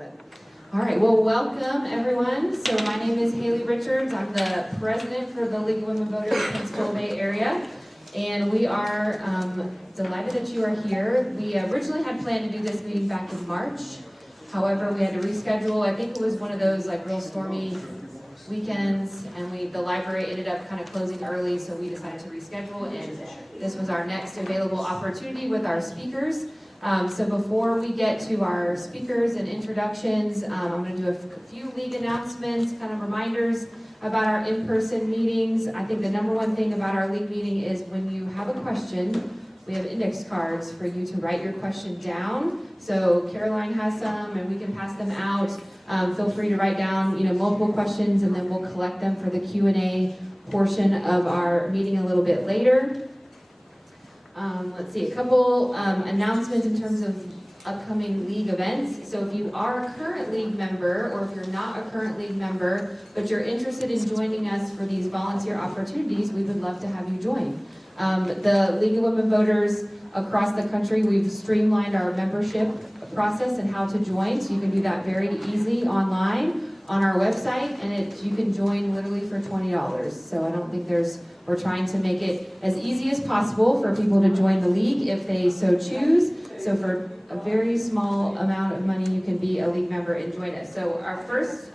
But all right, well, welcome everyone. So my name is Haley Richards. I'm the president for the League of Women Voters in the Pensacola Bay Area. And we are delighted that you are here. We originally had planned to do this meeting back in March. However, we had to reschedule. I think it was one of those like real stormy weekends, and the library ended up kind of closing early, so we decided to reschedule, and this was our next available opportunity with our speakers. So before we get to our speakers and introductions, I'm going to do a few league announcements, kind of reminders about our in-person meetings. I think the number one thing about our league meeting is when you have a question, we have index cards for you to write your question down. So Caroline has some, and we can pass them out. Feel free to write down, multiple questions, and then we'll collect them for the Q&A portion of our meeting a little bit later. Let's see, a couple announcements in terms of upcoming league events. So if you are a current league member, or if you're not a current league member, but you're interested in joining us for these volunteer opportunities, we would love to have you join. The League of Women Voters across the country, we've streamlined our membership process and how to join, so you can do that very easily online on our website, and you can join literally for $20. So I don't think we're trying to make it as easy as possible for people to join the league if they so choose. So for a very small amount of money, you can be a league member and join us. So our first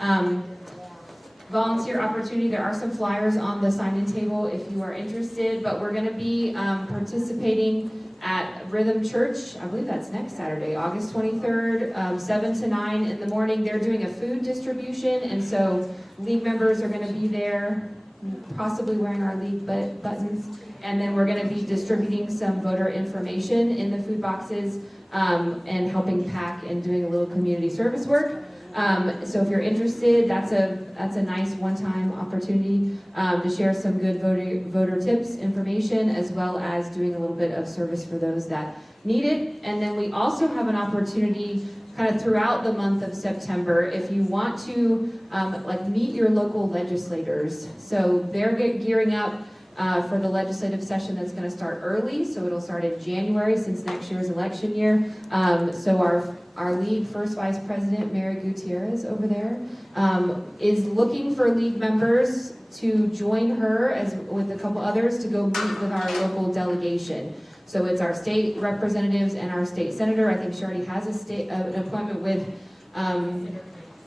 volunteer opportunity, there are some flyers on the sign-in table if you are interested, but we're going to be participating at Rhythm Church. I believe that's next Saturday, August 23rd, 7 to 9 in the morning. They're doing a food distribution, and so league members are going to be there, possibly wearing our league buttons, and then we're going to be distributing some voter information in the food boxes and helping pack and doing a little community service work. So if you're interested, that's a nice one-time opportunity to share some good voter tips, information, as well as doing a little bit of service for those that need it. And then we also have an opportunity kind of throughout the month of September if you want to meet your local legislators. So they're gearing up for the legislative session that's going to start early, so it'll start in January since next year is election year. So our league first vice president, Mary Gutierrez over there, is looking for league members to join her with a couple others to go meet with our local delegation. So it's our state representatives and our state senator. I think she already has an appointment with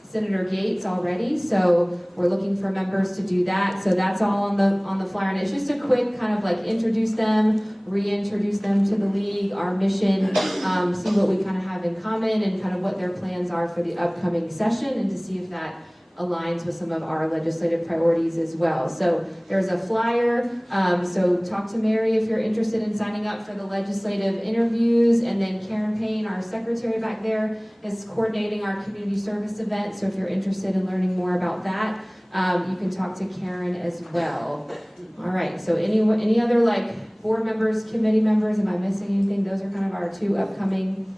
Senator Gates already, so we're looking for members to do that. So that's all on the flyer, and it's just a quick kind of like introduce them, reintroduce them to the league, our mission, see what we kind of have in common, and kind of what their plans are for the upcoming session, and to see if that aligns with some of our legislative priorities as well. So there's a flyer, so talk to Mary if you're interested in signing up for the legislative interviews, and then Karen Payne, our secretary back there, is coordinating our community service event, so if you're interested in learning more about that, you can talk to Karen as well. All right, so any other board members, committee members, am I missing anything? Those are kind of our two upcoming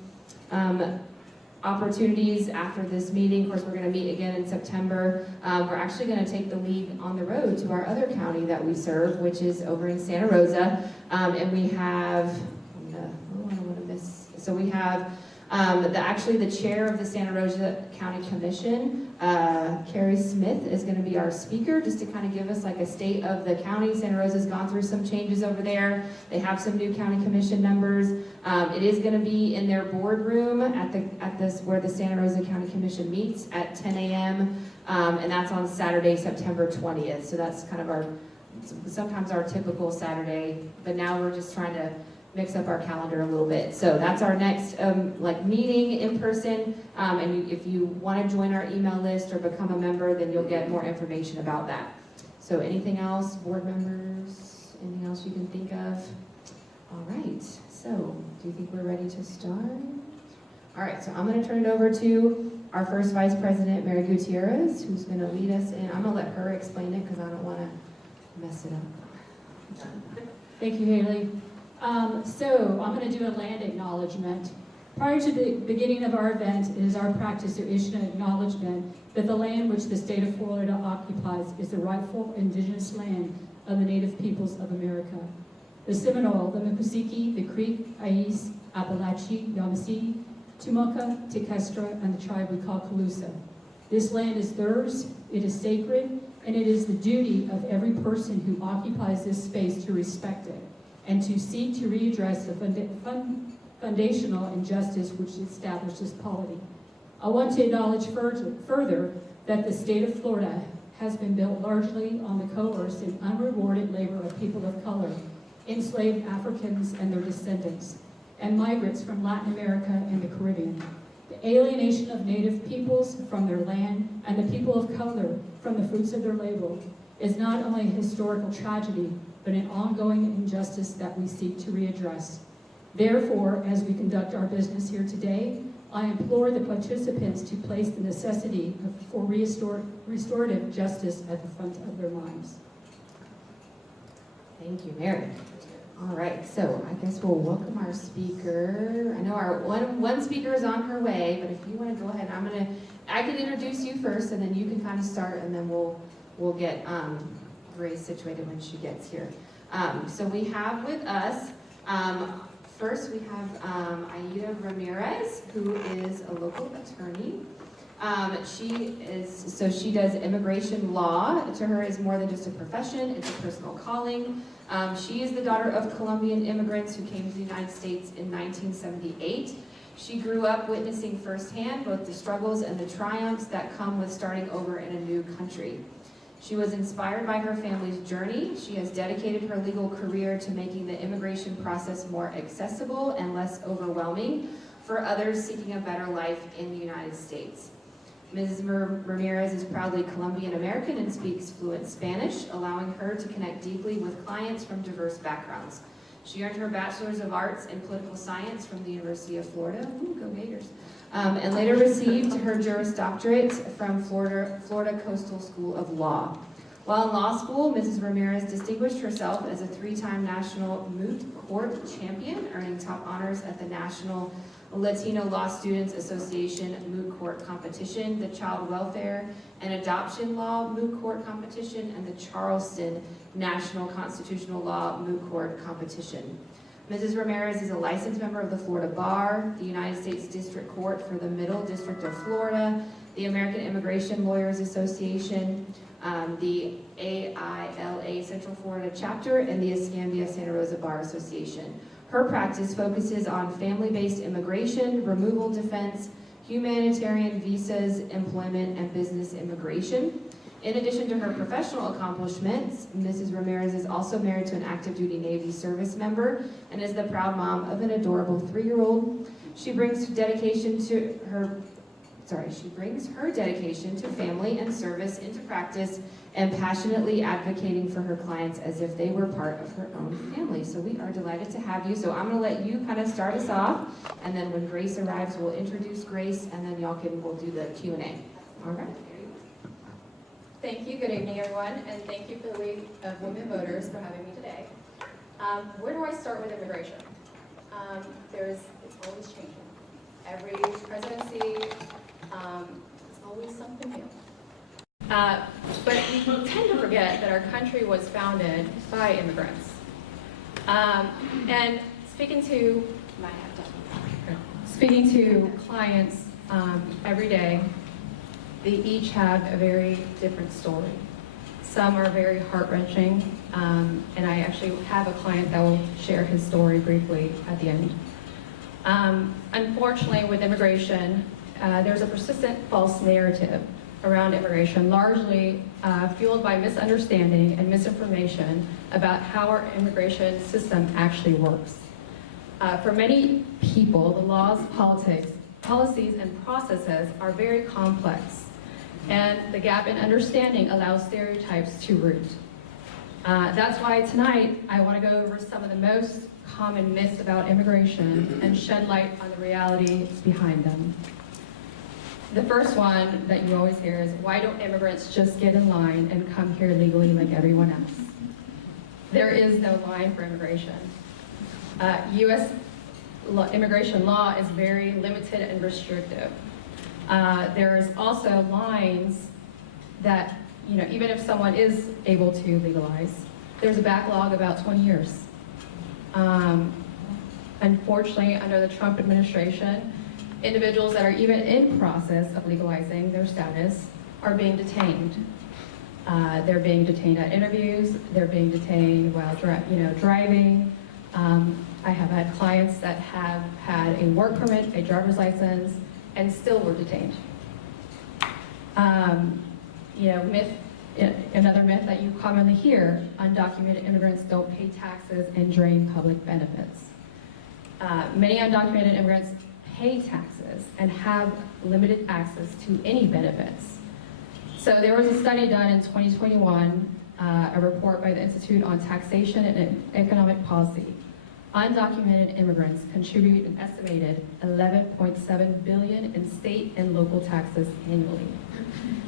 opportunities after this meeting. Of course, we're going to meet again in September. We're actually going to take the league on the road to our other county that we serve, which is over in Santa Rosa. And we have, so we have actually the chair of the Santa Rosa County Commission, Carrie Smith, is going to be our speaker, just to kind of give us like a state of the county. Santa Rosa's gone through some changes over there. They have some new county commission members. It is going to be in their boardroom at this where the Santa Rosa County Commission meets at 10 a.m. And that's on Saturday, September 20th. So that's kind of sometimes our typical Saturday, but now we're just trying to mix up our calendar a little bit. So that's our next meeting in person. And if you want to join our email list or become a member, then you'll get more information about that. So anything else, board members? Anything else you can think of? All right. So do you think we're ready to start? All right. So I'm going to turn it over to our first vice president, Mary Gutierrez, who's going to lead us in. I'm going to let her explain it because I don't want to mess it up. Thank you, Haley. So I'm going to do a land acknowledgement. Prior to the beginning of our event, it is our practice to issue an acknowledgement that the land which the state of Florida occupies is the rightful indigenous land of the native peoples of America. The Seminole, the Miccosukee, the Creek, Ais, Appalachee, Yamasee, Tumaca, Tequestra, and the tribe we call Calusa. This land is theirs, it is sacred, and it is the duty of every person who occupies this space to respect it and to seek to readdress the foundational injustice which establishes polity. I want to acknowledge further that the state of Florida has been built largely on the coerced and unrewarded labor of people of color, enslaved Africans and their descendants, and migrants from Latin America and the Caribbean. The alienation of native peoples from their land and the people of color from the fruits of their labor is not only a historical tragedy, but an ongoing injustice that we seek to readdress. Therefore, as we conduct our business here today, I implore the participants to place the necessity for restorative justice at the front of their minds. Thank you, Mary. All right, so I guess we'll welcome our speaker. I know our one speaker is on her way, but if you want to go ahead, I can introduce you first, and then you can kind of start, and then we'll get Grace situated when she gets here. So we have with us, first we have Aida Ramirez, who is a local attorney. She does immigration law. To her is more than just a profession, it's a personal calling. She is the daughter of Colombian immigrants who came to the United States in 1978. She grew up witnessing firsthand both the struggles and the triumphs that come with starting over in a new country. She was inspired by her family's journey. She has dedicated her legal career to making the immigration process more accessible and less overwhelming for others seeking a better life in the United States. Ms. Ramirez is proudly Colombian American and speaks fluent Spanish, allowing her to connect deeply with clients from diverse backgrounds. She earned her Bachelor's of Arts in Political Science from the University of Florida, ooh, go Gators, and later received her Juris Doctorate from Florida Coastal School of Law. While in law school, Mrs. Ramirez distinguished herself as a 3-time national moot court champion, earning top honors at the National Latino Law Students Association Moot Court Competition, the Child Welfare and Adoption Law Moot Court Competition, and the Charleston National Constitutional Law Moot Court Competition. Mrs. Ramirez is a licensed member of the Florida Bar, the United States District Court for the Middle District of Florida, the American Immigration Lawyers Association, the AILA Central Florida Chapter, and the Escambia Santa Rosa Bar Association. Her practice focuses on family-based immigration, removal defense, humanitarian visas, employment, and business immigration. In addition to her professional accomplishments, Mrs. Ramirez is also married to an active duty Navy service member and is the proud mom of an adorable 3-year-old. She brings her dedication to family and service into practice and passionately advocating for her clients as if they were part of her own family. So we are delighted to have you. So I'm going to let you kind of start us off, and then when Grace arrives, we'll introduce Grace, and then we'll do the Q&A. All right. Thank you. Good evening, everyone, and thank you for the League of Women Voters for having me today. Where do I start with immigration? It's always changing. Every presidency, it's always something new. But we tend to forget that our country was founded by immigrants. And speaking to clients every day, they each have a very different story. Some are very heart-wrenching, and I actually have a client that will share his story briefly at the end. Unfortunately, with immigration, there's a persistent false narrative around immigration, largely fueled by misunderstanding and misinformation about how our immigration system actually works. For many people, the laws, policies, and processes are very complex, and the gap in understanding allows stereotypes to root. That's why tonight I want to go over some of the most common myths about immigration and shed light on the reality behind them. The first one that you always hear is, why don't immigrants just get in line and come here legally like everyone else? There is no line for immigration. U.S. immigration law is very limited and restrictive. There is also lines that, even if someone is able to legalize, there's a backlog about 20 years. Unfortunately, under the Trump administration, Individuals that are even in process of legalizing their status are being detained. They're being detained at interviews. They're being detained while driving. I have had clients that have had a work permit, a driver's license, and still were detained. Another myth that you commonly hear: undocumented immigrants don't pay taxes and drain public benefits. Many undocumented immigrants pay taxes and have limited access to any benefits. So there was a study done in 2021, a report by the Institute on Taxation and Economic Policy. Undocumented immigrants contribute an estimated $11.7 billion in state and local taxes annually.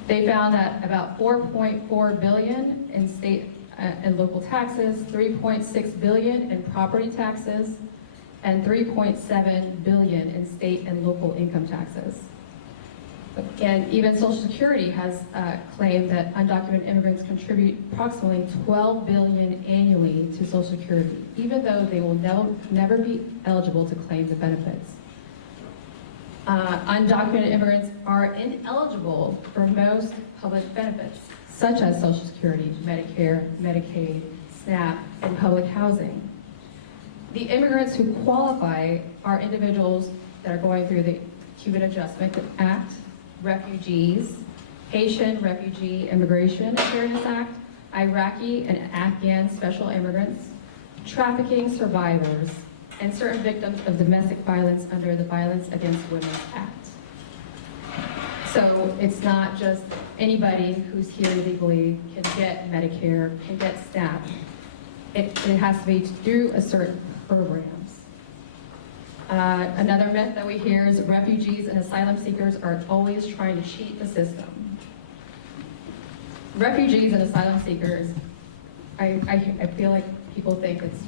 They found that about $4.4 billion in state and local taxes, $3.6 billion in property taxes, and $3.7 billion in state and local income taxes. And even Social Security has claimed that undocumented immigrants contribute approximately $12 billion annually to Social Security, even though they will never be eligible to claim the benefits. Undocumented immigrants are ineligible for most public benefits, such as Social Security, Medicare, Medicaid, SNAP, and public housing. The immigrants who qualify are individuals that are going through the Cuban Adjustment Act, refugees, Haitian Refugee Immigration Fairness Act, Iraqi and Afghan special immigrants, trafficking survivors, and certain victims of domestic violence under the Violence Against Women Act. So it's not just anybody who's here legally can get Medicare, can get SNAP. It has to be through a certain programs. Another myth that we hear is refugees and asylum seekers are always trying to cheat the system. Refugees and asylum seekers, I feel like people think it's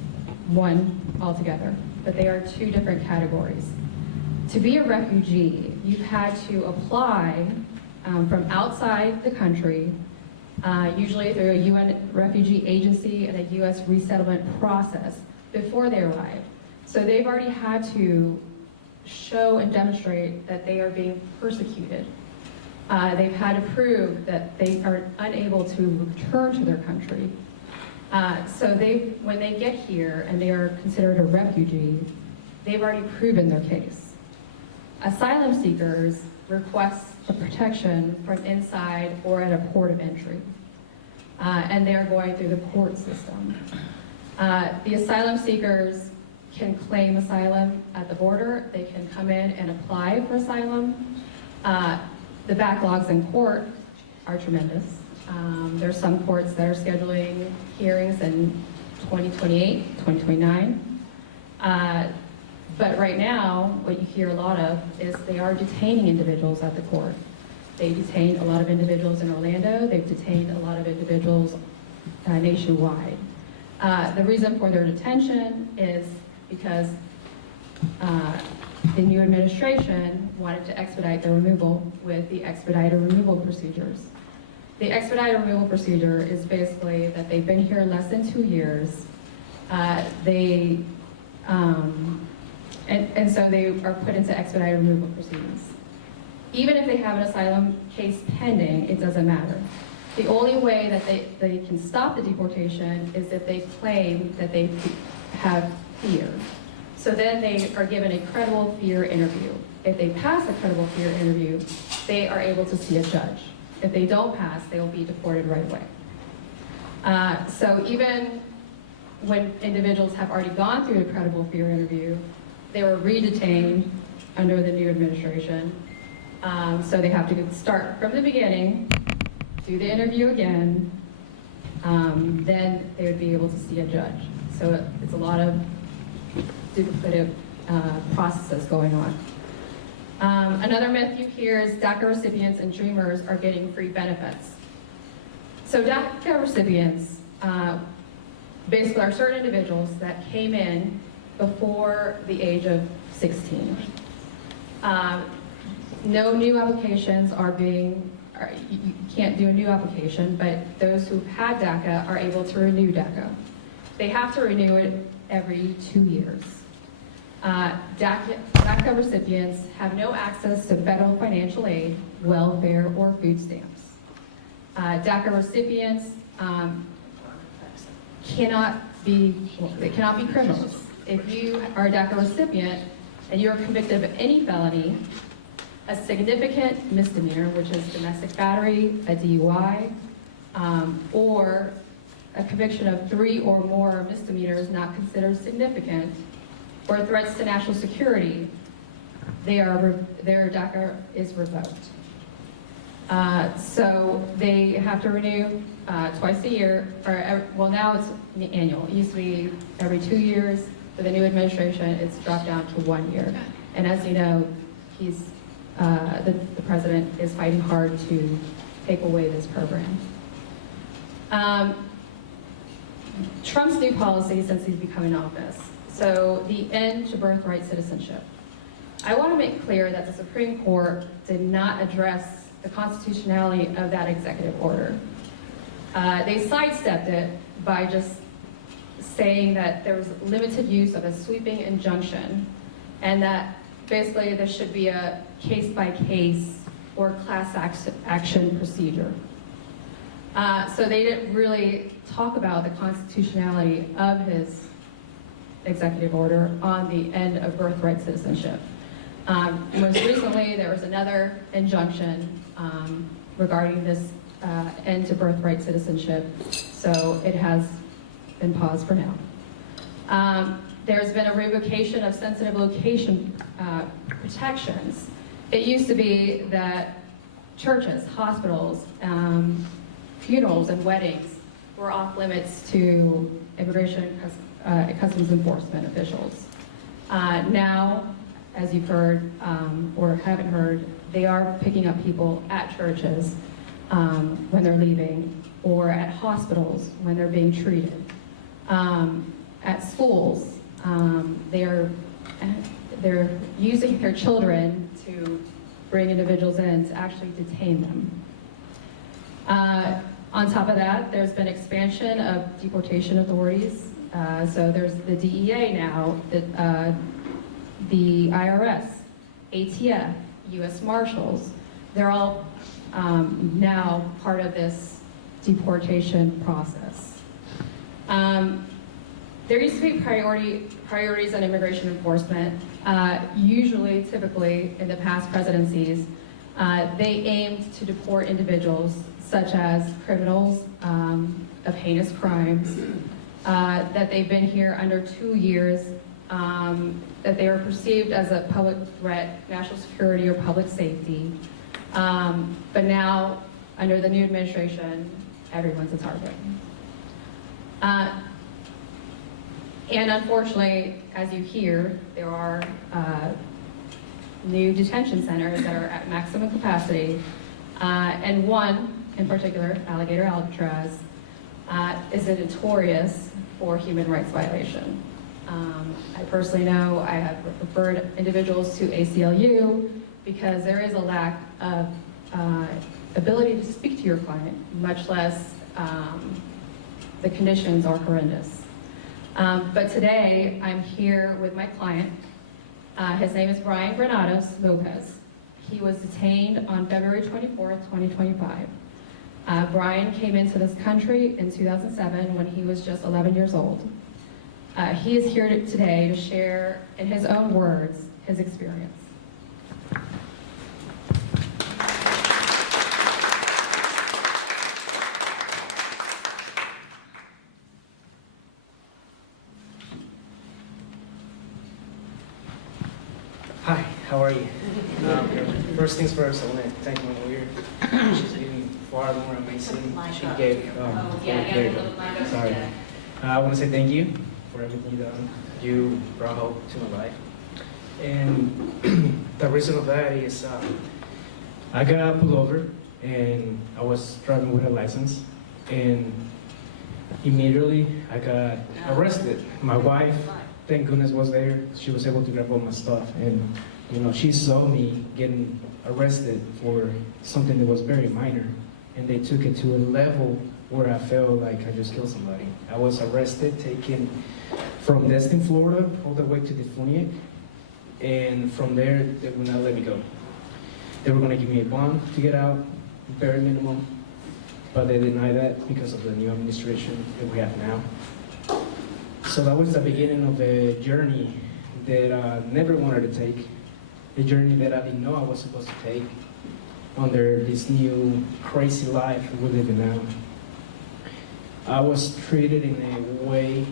one altogether, but they are two different categories. To be a refugee, you've had to apply from outside the country, usually through a UN refugee agency and a US resettlement process before they arrive. So they've already had to show and demonstrate that they are being persecuted. They've had to prove that they are unable to return to their country. So when they get here and they are considered a refugee, they've already proven their case. Asylum seekers request a protection from inside or at a port of entry. And they are going through the court system. The asylum seekers can claim asylum at the border. They can come in and apply for asylum. The backlogs in court are tremendous. There's some courts that are scheduling hearings in 2028, 2029. But right now, what you hear a lot of is they are detaining individuals at the court. They detained a lot of individuals in Orlando. They've detained a lot of individuals nationwide. The reason for their detention is because the new administration wanted to expedite the removal with the expedited removal procedures. The expedited removal procedure is basically that they've been here less than 2 years. And so they are put into expedited removal proceedings. Even if they have an asylum case pending, it doesn't matter. The only way that they can stop the deportation is if they claim that they have fear. So then they are given a credible fear interview. If they pass a credible fear interview, they are able to see a judge. If they don't pass, they will be deported right away. So even when individuals have already gone through a credible fear interview, they were re-detained under the new administration. So they have to start from the beginning, do the interview again, then they would be able to see a judge. So it's a lot of duplicative processes going on. Another myth you hear is DACA recipients and Dreamers are getting free benefits. So DACA recipients basically are certain individuals that came in before the age of 16. No new applications are being, you can't do a new application, but those who've had DACA are able to renew DACA. They have to renew it every 2 years. DACA recipients have no access to federal financial aid, welfare, or food stamps. DACA recipients cannot be criminals. If you are a DACA recipient and you are convicted of any felony, a significant misdemeanor, which is domestic battery, a DUI, or a conviction of 3 or more misdemeanors not considered significant, or threats to national security, their DACA is revoked. So they have to renew twice a year, well, now it's annual. It used to be every 2 years. For the new administration, it's dropped down to 1 year. And as you know, the president is fighting hard to take away this program. Trump's new policy since he's become in office. So the end to birthright citizenship. I want to make clear that the Supreme Court did not address the constitutionality of that executive order. They sidestepped it by just saying that there was limited use of a sweeping injunction and that basically there should be a case-by-case or class action procedure. So they didn't really talk about the constitutionality of his executive order on the end of birthright citizenship. Most recently, there was another injunction regarding this end to birthright citizenship, so it has been paused for now. There's been a revocation of sensitive location protections. It used to be that churches, hospitals, funerals, and weddings were off limits to immigration customs enforcement officials. Now, as you've heard or haven't heard, they are picking up people at churches when they're leaving, or at hospitals when they're being treated. At schools, they're using their children to bring individuals in to actually detain them. On top of that, there's been expansion of deportation authorities. So there's the DEA now, the IRS, ATF, U.S. Marshals. They're all now part of this deportation process. There used to be priorities on immigration enforcement. Typically, in the past presidencies, they aimed to deport individuals such as criminals of heinous crimes, that they've been here under 2 years, that they are perceived as a public threat, national security, or public safety. But now, under the new administration, everyone's a target. And unfortunately, as you hear, there are new detention centers that are at maximum capacity, and one in particular, Alligator Alcatraz, is notorious for human rights violation. I personally know I have referred individuals to ACLU because there is a lack of ability to speak to your client, much less the conditions are horrendous. But today, I'm here with my client. His name is Brian Granados Lopez. He was detained on February 24th, 2025. Brian came into this country in 2007 when he was just 11 years old. He is here today to share, in his own words, his experience. Hi, how are you? First things first, I want to thank my lawyer. She's giving far more amazing. She gave, there you go. Sorry. I want to say thank you for everything you've done. You brought hope to my life. And the reason of that is I got pulled over and I was driving with a license. And immediately I got arrested. My wife, thank goodness, was there. She was able to grab all my stuff, and she saw me getting arrested for something that was very minor, and they took it to a level where I felt like I just killed somebody. I was arrested, taken from Destin, Florida, all the way to California, and from there, they would not let me go. They were gonna give me a bond to get out, very minimum, but they denied that because of the new administration that we have now. So that was the beginning of a journey that I never wanted to take, a journey that I didn't know I was supposed to take under this new crazy life we're living now. I was treated in a way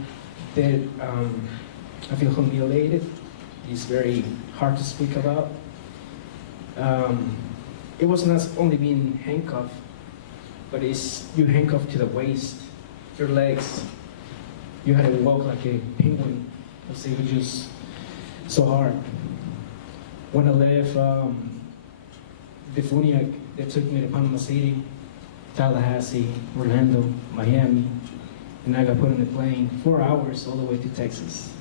that I feel humiliated. It's very hard to speak about. It was not only being handcuffed, but it's you handcuffed to the waist, your legs. You had to walk like a penguin, because it was just so hard. When I left the Funiac, they took me to Panama City, Tallahassee, Orlando, Miami, and I got put on a plane 4 hours all the way to Texas,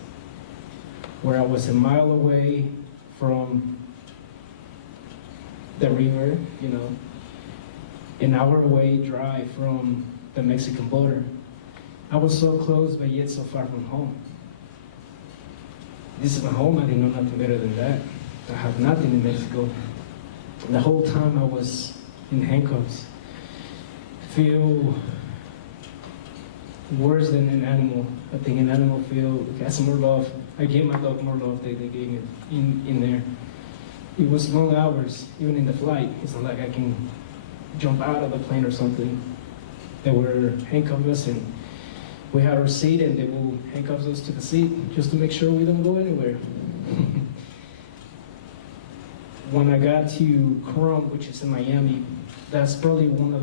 where I was a mile away from the river, you know, an hour away drive from the Mexican border. I was so close, but yet so far from home. This is my home, I didn't know nothing better than that. I have nothing in Mexico. The whole time I was in handcuffs. Feel worse than an animal. I think an animal has more love. I gave my dog more love than they gave it in there. It was long hours, even in the flight. It's not like I can jump out of the plane or something. They were handcuffing us, and we had our seat, and they will handcuff us to the seat just to make sure we don't go anywhere. When I got to Chrome, which is in Miami, that's probably one of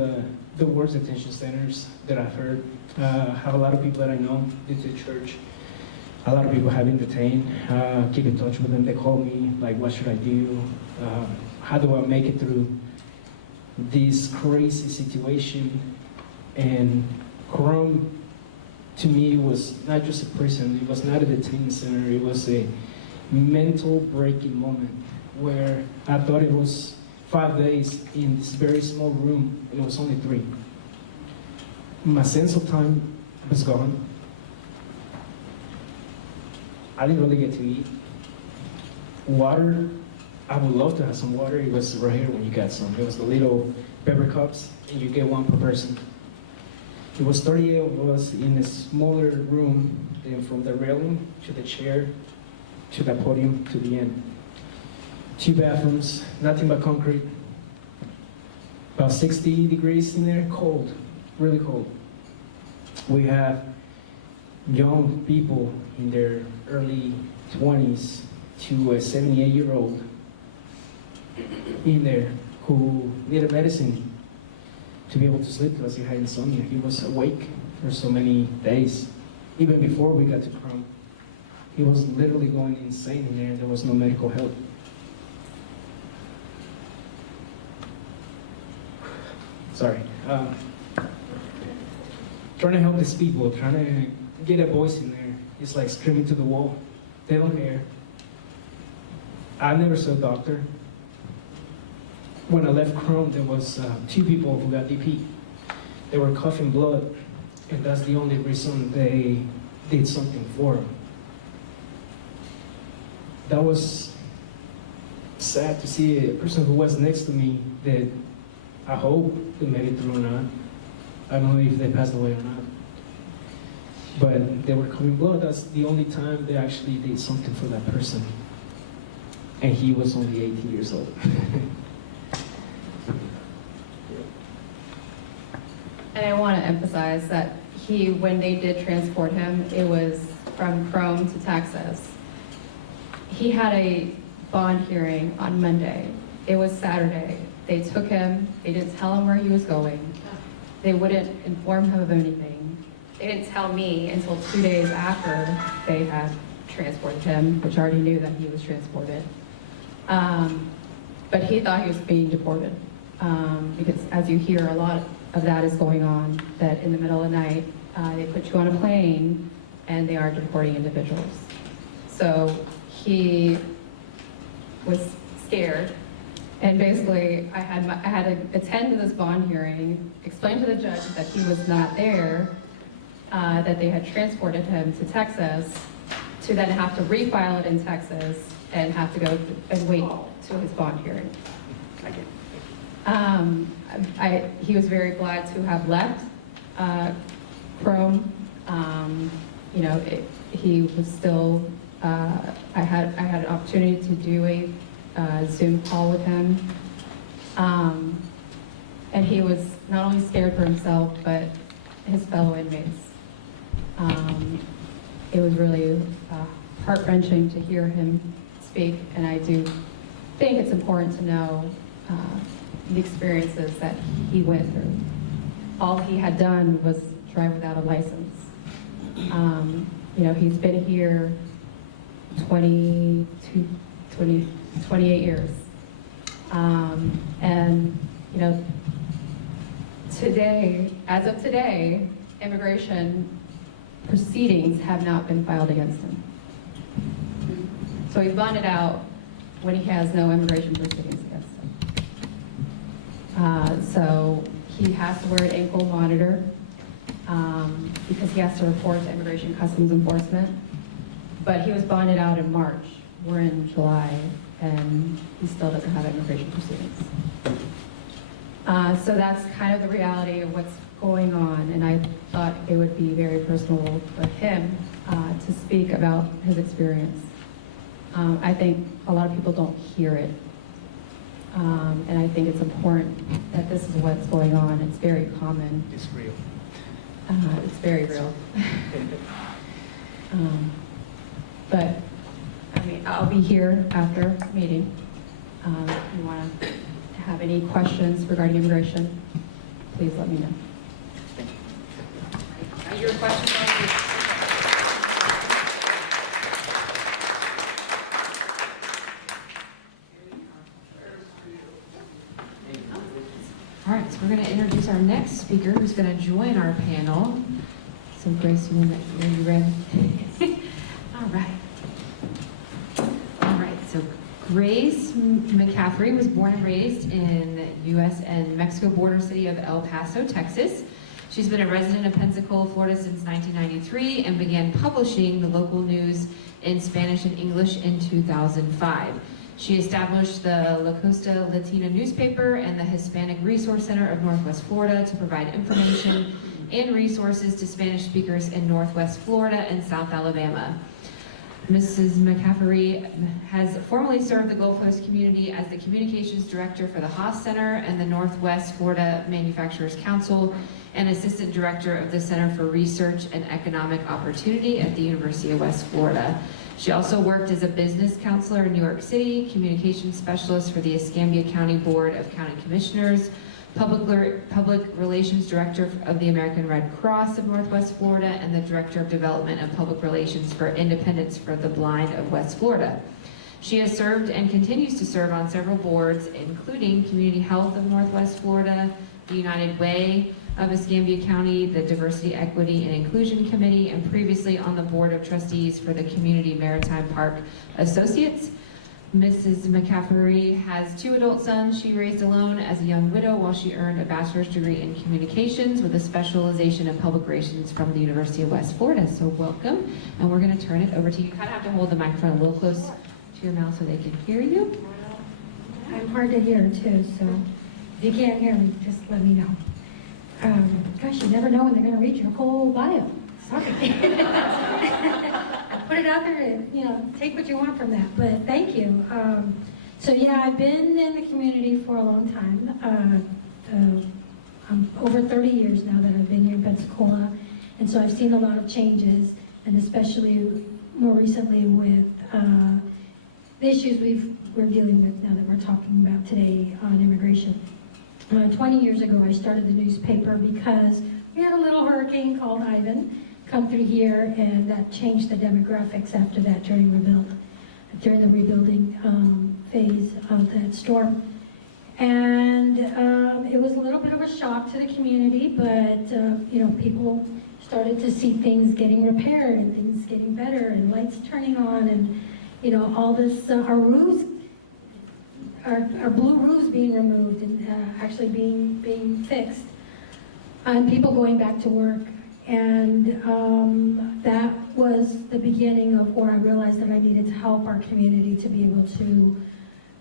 the worst detention centers that I've heard. Have a lot of people that I know due to church. A lot of people have been detained. Keep in touch with them. They call me, like, what should I do? How do I make it through this crazy situation? And Chrome, to me, was not just a prison. It was not a detention center. It was a mental breaking moment where I thought it was 5 days in this very small room, and it was only 3. My sense of time was gone. I didn't really get to eat. Water, I would love to have some water. It was right here when you got some. It was the little paper cups, and you get one per person. It was 38 of us in a smaller room, and from the railing to the chair to the podium to the end. 2 bathrooms, nothing but concrete. About 60 degrees in there, cold, really cold. We have young people in their early 20s to a 78-year-old in there who needed medicine to be able to sleep because he had insomnia. He was awake for so many days. Even before we got to Chrome, he was literally going insane in there. There was no medical help. Sorry. Trying to help these people, trying to get a voice in there. It's like screaming to the wall. They don't care. I never saw a doctor. When I left Chrome, there was 2 people who got DP. They were coughing blood, and that's the only reason they did something for them. That was sad to see a person who was next to me that I hope they made it through or not. I don't know if they passed away or not. But they were coughing blood. That's the only time they actually did something for that person. And he was only 18 years old. And I want to emphasize that when they did transport him, it was from Chrome to Texas. He had a bond hearing on Monday. It was Saturday. They took him, they didn't tell him where he was going. They wouldn't inform him of anything. They didn't tell me until 2 days after they had transported him, which I already knew that he was transported. But he thought he was being deported. Because as you hear, a lot of that is going on, that in the middle of the night, they put you on a plane and they are deporting individuals. So he was scared. And basically, I had to attend to this bond hearing, explain to the judge that he was not there, that they had transported him to Texas, to then have to refile it in Texas, and have to go and wait to his bond hearing. He was very glad to have left Chrome. He was still, I had an opportunity to do a Zoom call with him. And he was not only scared for himself, but his fellow inmates. It was really heart-wrenching to hear him speak, and I do think it's important to know the experiences that he went through. All he had done was drive without a license. He's been here 28 years. Today, as of today, immigration proceedings have not been filed against him. So he's bonded out when he has no immigration proceedings against him. So he has to wear an ankle monitor because he has to report to Immigration Customs Enforcement. But he was bonded out in March. We're in July, and he still doesn't have immigration proceedings. So that's kind of the reality of what's going on, and I thought it would be very personal for him to speak about his experience. I think a lot of people don't hear it, and I think it's important that this is what's going on. It's very common. It's real. It's very real. But, I'll be here after the meeting. If you want to have any questions regarding immigration, please let me know. Your questions All right, so we're going to introduce our next speaker who's going to join our panel. So Grace, are you ready? All right. All right, so Grace McCaffrey was born and raised in the U.S. and Mexico border city of El Paso, Texas. She's been a resident of Pensacola, Florida since 1993 and began publishing the local news in Spanish and English in 2005. She established the La Costa Latina newspaper and the Hispanic Resource Center of Northwest Florida to provide information and resources to Spanish speakers in Northwest Florida and South Alabama. Mrs. McCaffrey has formerly served the Gulf Coast community as the Communications Director for the Haas Center and the Northwest Florida Manufacturers Council and Assistant Director of the Center for Research and Economic Opportunity at the University of West Florida. She also worked as a business counselor in New York City, communications specialist for the Escambia County Board of County Commissioners, Public Relations Director of the American Red Cross of Northwest Florida, and the Director of Development and Public Relations for Independence for the Blind of West Florida. She has served and continues to serve on several boards, including Community Health of Northwest Florida, the United Way of Escambia County, the Diversity, Equity, and Inclusion Committee, and previously on the Board of Trustees for the Community Maritime Park Associates. Mrs. McCaffrey has 2 adult sons she raised alone as a young widow while she earned a bachelor's degree in communications with a specialization in public relations from the University of West Florida. So welcome, and we're going to turn it over to you. You kind of have to hold the microphone a little close to your mouth so they can hear you. I'm hard to hear too, so if you can't hear me, just let me know. Gosh, you never know when they're going to read your whole bio. Sorry. I put it out there to, take what you want from that, but thank you. So yeah, I've been in the community for a long time. I'm over 30 years now that I've been here in Pensacola, and so I've seen a lot of changes, and especially more recently with the issues we're dealing with now that we're talking about today on immigration. 20 years ago, I started the newspaper because we had a little hurricane called Ivan come through here, and that changed the demographics after that during the rebuilding phase of that storm. And it was a little bit of a shock to the community, but people started to see things getting repaired and things getting better and lights turning on, and all this, our roofs, our blue roofs being removed and actually being fixed, and people going back to work. And that was the beginning of where I realized that I needed to help our community to be able to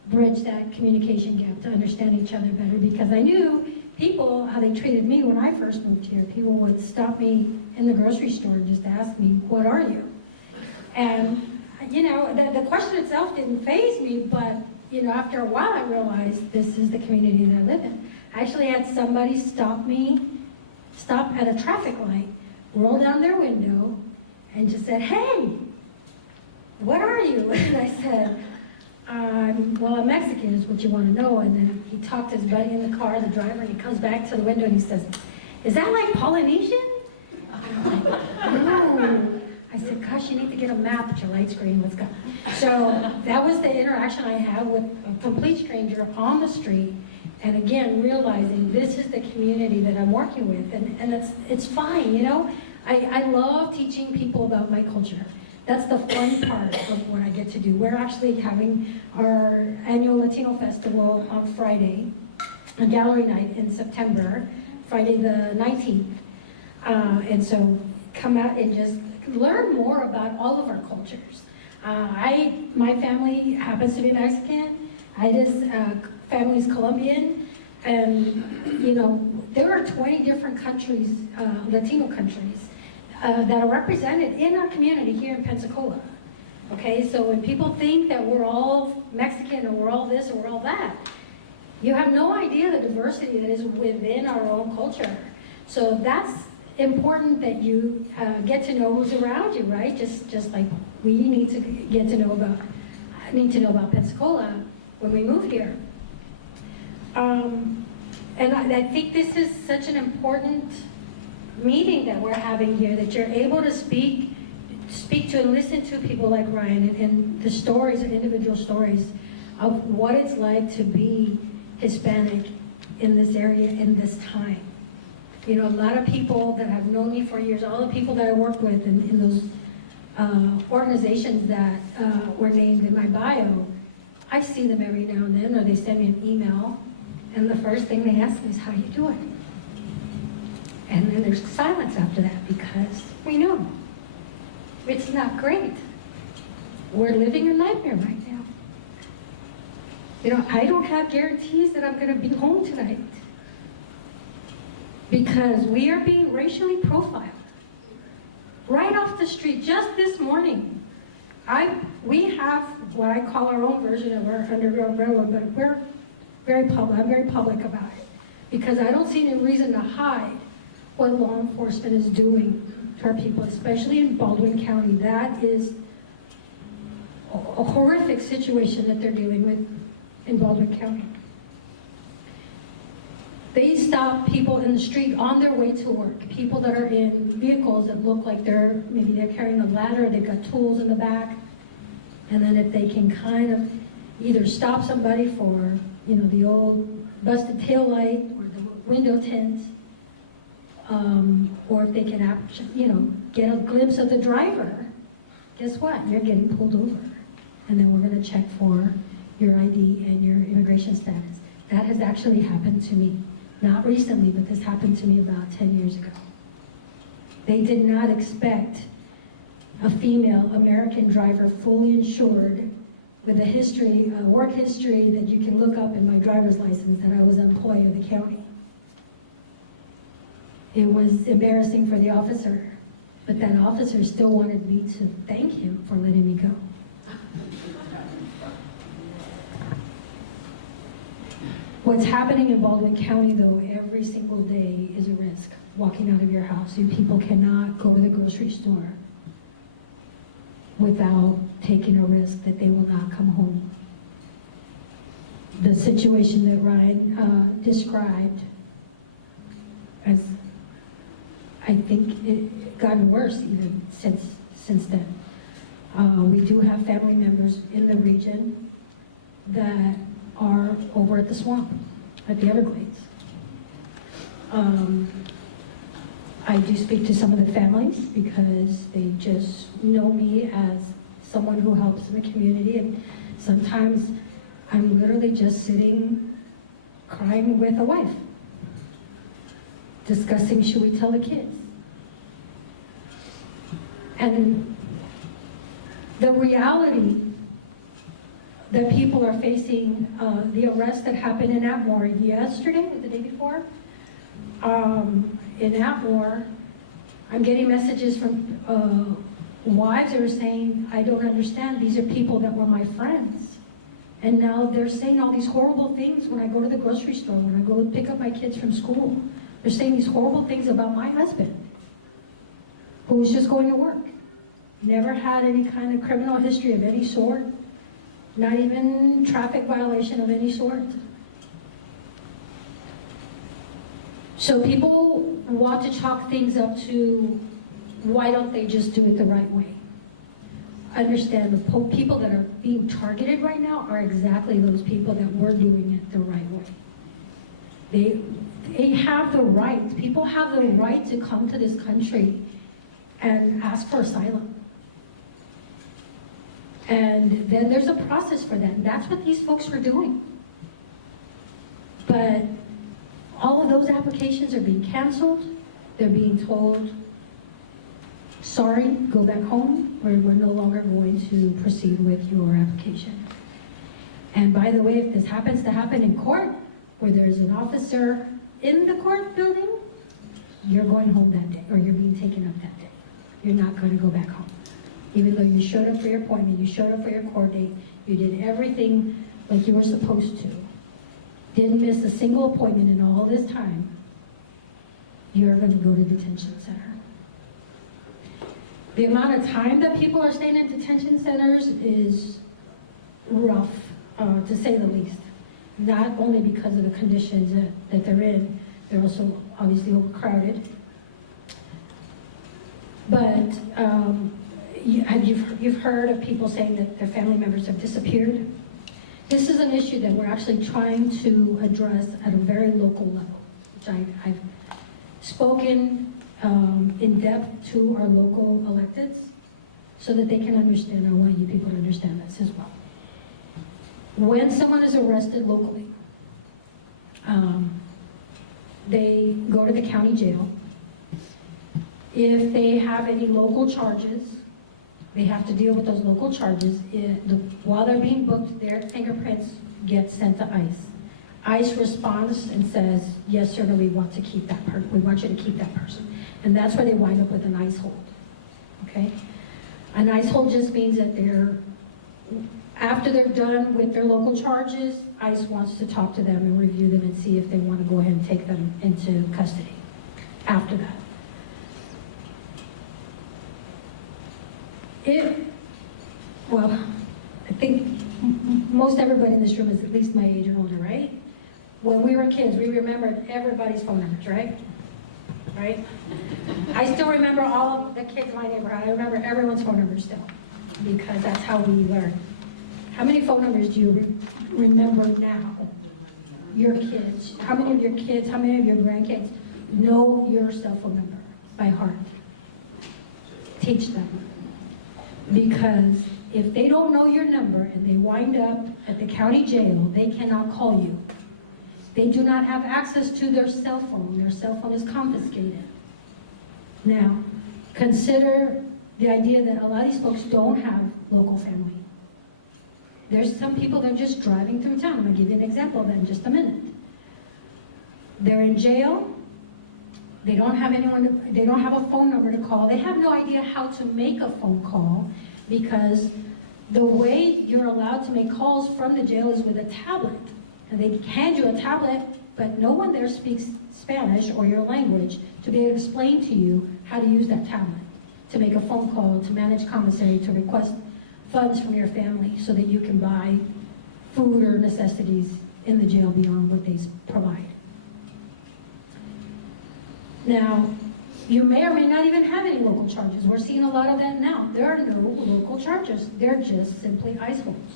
bridge that communication gap, to understand each other better, because I knew people, how they treated me when I first moved here. People would stop me in the grocery store and just ask me, what are you? And, you know, the question itself didn't faze me, but, you know, after a while I realized this is the community that I live in. I actually had somebody stop at a traffic light, roll down their window, and just said, hey, what are you? And I said, well, I'm Mexican is what you want to know. And then he talked to his buddy in the car, the driver, and he comes back to the window and he says, is that like Polynesian? And I'm like, no. I said, gosh, you need to get a map at your light screen. Let's go. So that was the interaction I had with a complete stranger on the street. And again, realizing this is the community that I'm working with. And it's fine, you know. I love teaching people about my culture. That's the fun part of what I get to do. We're actually having our annual Latino Festival on Friday, a gallery night in September, Friday the 19th. And so come out and just learn more about all of our cultures. My family happens to be Mexican. Ida's family's Colombian. And, you know, there are 20 different countries, Latino countries, that are represented in our community here in Pensacola. Okay, so when people think that we're all Mexican or we're all this or we're all that, you have no idea the diversity that is within our own culture. So that's important that you get to know who's around you, right? Just like we need to get to know about Pensacola when we move here. And I think this is such an important meeting that we're having here, that you're able to speak to and listen to people like Ryan and the stories, and individual stories of what it's like to be Hispanic in this area in this time. You know, a lot of people that have known me for years, all the people that I work with in those organizations that were named in my bio, I see them every now and then, or they send me an email, and the first thing they ask me is, how you doing? And then there's silence after that, because we know it's not great. We're living a nightmare right now. You know, I don't have guarantees that I'm going to be home tonight, because we are being racially profiled right off the street. Just this morning, we have what I call our own version of our Underground Railroad, but we're very public. I'm very public about it, because I don't see any reason to hide what law enforcement is doing to our people, especially in Baldwin County. That is a horrific situation that they're dealing with in Baldwin County. They stop people in the street on their way to work, people that are in vehicles that look like maybe they're carrying a ladder, they've got tools in the back, and then if they can kind of either stop somebody for, you know, the old busted tail light or the window tint, or if they can, you know, get a glimpse of the driver, guess what? You're getting pulled over. And then we're going to check for your ID and your immigration status. That has actually happened to me. Not recently, but this happened to me about 10 years ago. They did not expect a female American driver, fully insured, with a history, a work history that you can look up in my driver's license, that I was an employee of the county. It was embarrassing for the officer, but that officer still wanted me to thank him for letting me go. What's happening in Baldwin County, though, every single day is a risk. Walking out of your house, you people cannot go to the grocery store without taking a risk that they will not come home. The situation that Ryan described, as I think it gotten worse even since then. We do have family members in the region that are over at the swamp, at the Everglades. I do speak to some of the families because they just know me as someone who helps in the community, and sometimes I'm literally just sitting crying with a wife, discussing, should we tell the kids? And the reality that people are facing, the arrest that happened in Atmore yesterday, or the day before, in Atmore, I'm getting messages from wives that are saying, I don't understand, these are people that were my friends. And now they're saying all these horrible things when I go to the grocery store, when I go to pick up my kids from school. They're saying these horrible things about my husband, who was just going to work. Never had any kind of criminal history of any sort, not even traffic violation of any sort. So people want to chalk things up to, why don't they just do it the right way? Understand the people that are being targeted right now are exactly those people that were doing it the right way. They have the right, people have the right to come to this country and ask for asylum. And then there's a process for that. And that's what these folks were doing. But all of those applications are being canceled. They're being told, sorry, go back home, or we're no longer going to proceed with your application. And by the way, if this happens to happen in court, where there's an officer in the court building, you're going home that day, or you're being taken up that day. You're not going to go back home. Even though you showed up for your appointment, you showed up for your court date, you did everything like you were supposed to, didn't miss a single appointment in all this time, you're going to go to detention center. The amount of time that people are staying in detention centers is rough, to say the least. Not only because of the conditions that they're in, they're also obviously overcrowded. But you've heard of people saying that their family members have disappeared. This is an issue that we're actually trying to address at a very local level, which I've spoken in depth to our local electeds so that they can understand. I want you people to understand this as well. When someone is arrested locally, they go to the county jail. If they have any local charges, they have to deal with those local charges. While they're being booked, their fingerprints get sent to ICE. ICE responds and says, yes, sir, no, we want to keep that person. We want you to keep that person. And that's where they wind up with an ICE hold, okay? An ICE hold just means that after they're done with their local charges, ICE wants to talk to them and review them and see if they want to go ahead and take them into custody after that. Well, I think most everybody in this room is at least my age or older, right? When we were kids, we remembered everybody's phone numbers, right? Right? I still remember all of the kids in my neighborhood. I remember everyone's phone numbers still, because that's how we learn. How many phone numbers do you remember now? Your kids. How many of your kids, how many of your grandkids know your cell phone number by heart? Teach them. Because if they don't know your number and they wind up at the county jail, they cannot call you. They do not have access to their cell phone. Their cell phone is confiscated. Now, consider the idea that a lot of these folks don't have local family. There's some people that are just driving through town. I'm going to give you an example of that in just a minute. They're in jail. They don't have anyone, they don't have a phone number to call. They have no idea how to make a phone call, because the way you're allowed to make calls from the jail is with a tablet. And they hand you a tablet, but no one there speaks Spanish or your language to be able to explain to you how to use that tablet, to make a phone call, to manage commissary, to request funds from your family so that you can buy food or necessities in the jail beyond what they provide. Now, you may or may not even have any local charges. We're seeing a lot of that now. There are no local charges. They're just simply ICE holds.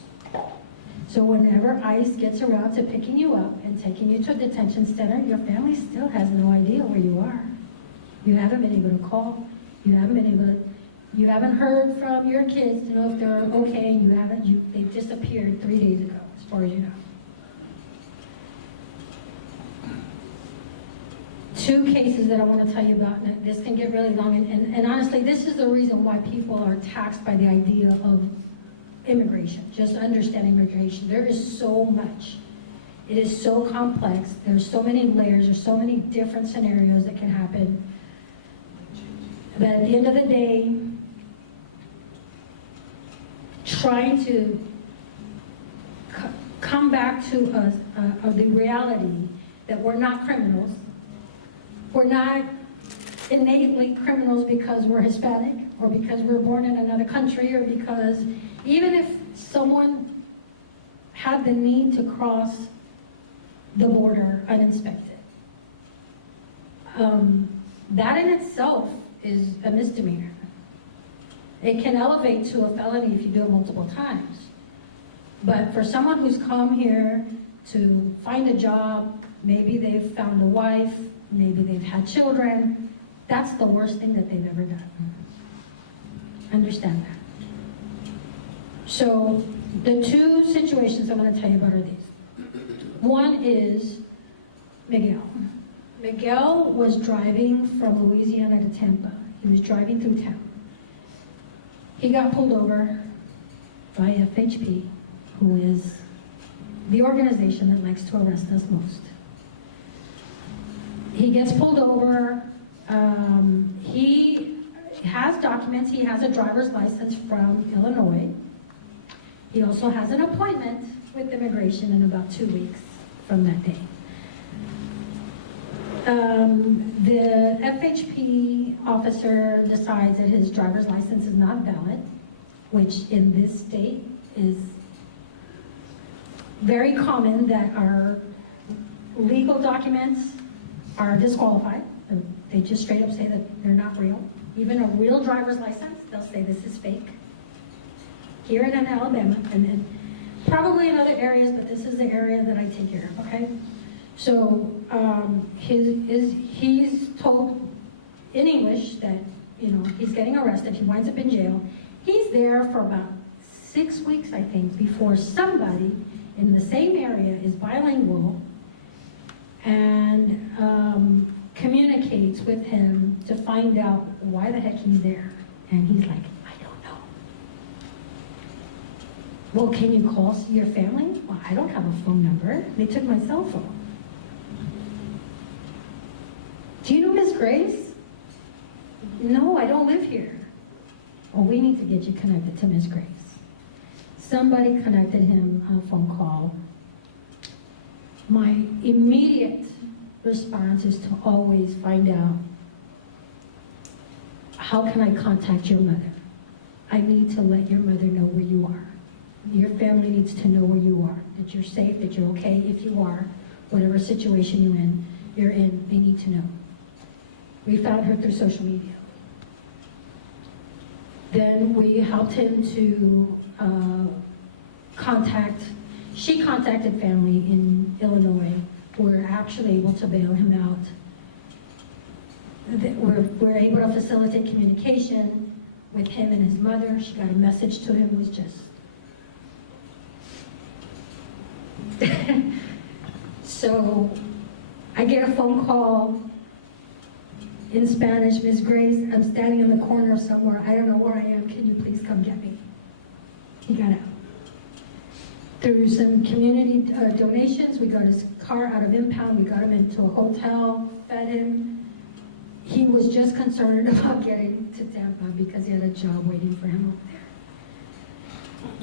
So whenever ICE gets around to picking you up and taking you to a detention center, your family still has no idea where you are. You haven't been able to call. You haven't heard from your kids to know if they're okay, and they've disappeared 3 days ago, as far as you know. two cases that I want to tell you about, and this can get really long, and honestly, this is the reason why people are taxed by the idea of immigration, just understand immigration. There is so much. It is so complex. There's so many layers. There's so many different scenarios that can happen. But at the end of the day, trying to come back to us of the reality that we're not criminals. We're not innately criminals because we're Hispanic or because we're born in another country or because even if someone had the need to cross the border uninspected, that in itself is a misdemeanor. It can elevate to a felony if you do it multiple times. But for someone who's come here to find a job, maybe they've found a wife, maybe they've had children, that's the worst thing that they've ever done. Understand that. So the two situations I'm going to tell you about are these. One is Miguel. Miguel was driving from Louisiana to Tampa. He was driving through town. He got pulled over by FHP, who is the organization that likes to arrest us most. He gets pulled over. He has documents. He has a driver's license from Illinois. He also has an appointment with immigration in about 2 weeks from that day. The FHP officer decides that his driver's license is not valid, which in this state is very common, that our legal documents are disqualified. They just straight up say that they're not real. Even a real driver's license, they'll say this is fake. Here in Alabama, and then probably in other areas, but this is the area that I take care of, okay? So he's told in English that, he's getting arrested. He winds up in jail. He's there for about 6 weeks, I think, before somebody in the same area is bilingual and communicates with him to find out why the heck he's there. And he's like, I don't know. Well, can you call your family? Well, I don't have a phone number. They took my cell phone. Do you know Miss Grace? No, I don't live here. Well, we need to get you connected to Miss Grace. Somebody connected him on a phone call. My immediate response is to always find out, how can I contact your mother? I need to let your mother know where you are. Your family needs to know where you are, that you're safe, that you're okay. If you are, whatever situation you're in, they need to know. We found her through social media. Then we helped him to she contacted family in Illinois. We're actually able to bail him out. We're able to facilitate communication with him and his mother. She got a message to him. It was just... So I get a phone call in Spanish, Miss Grace, I'm standing in the corner somewhere. I don't know where I am. Can you please come get me? He got out. Through some community donations, we got his car out of impound. We got him into a hotel, fed him. He was just concerned about getting to Tampa because he had a job waiting for him over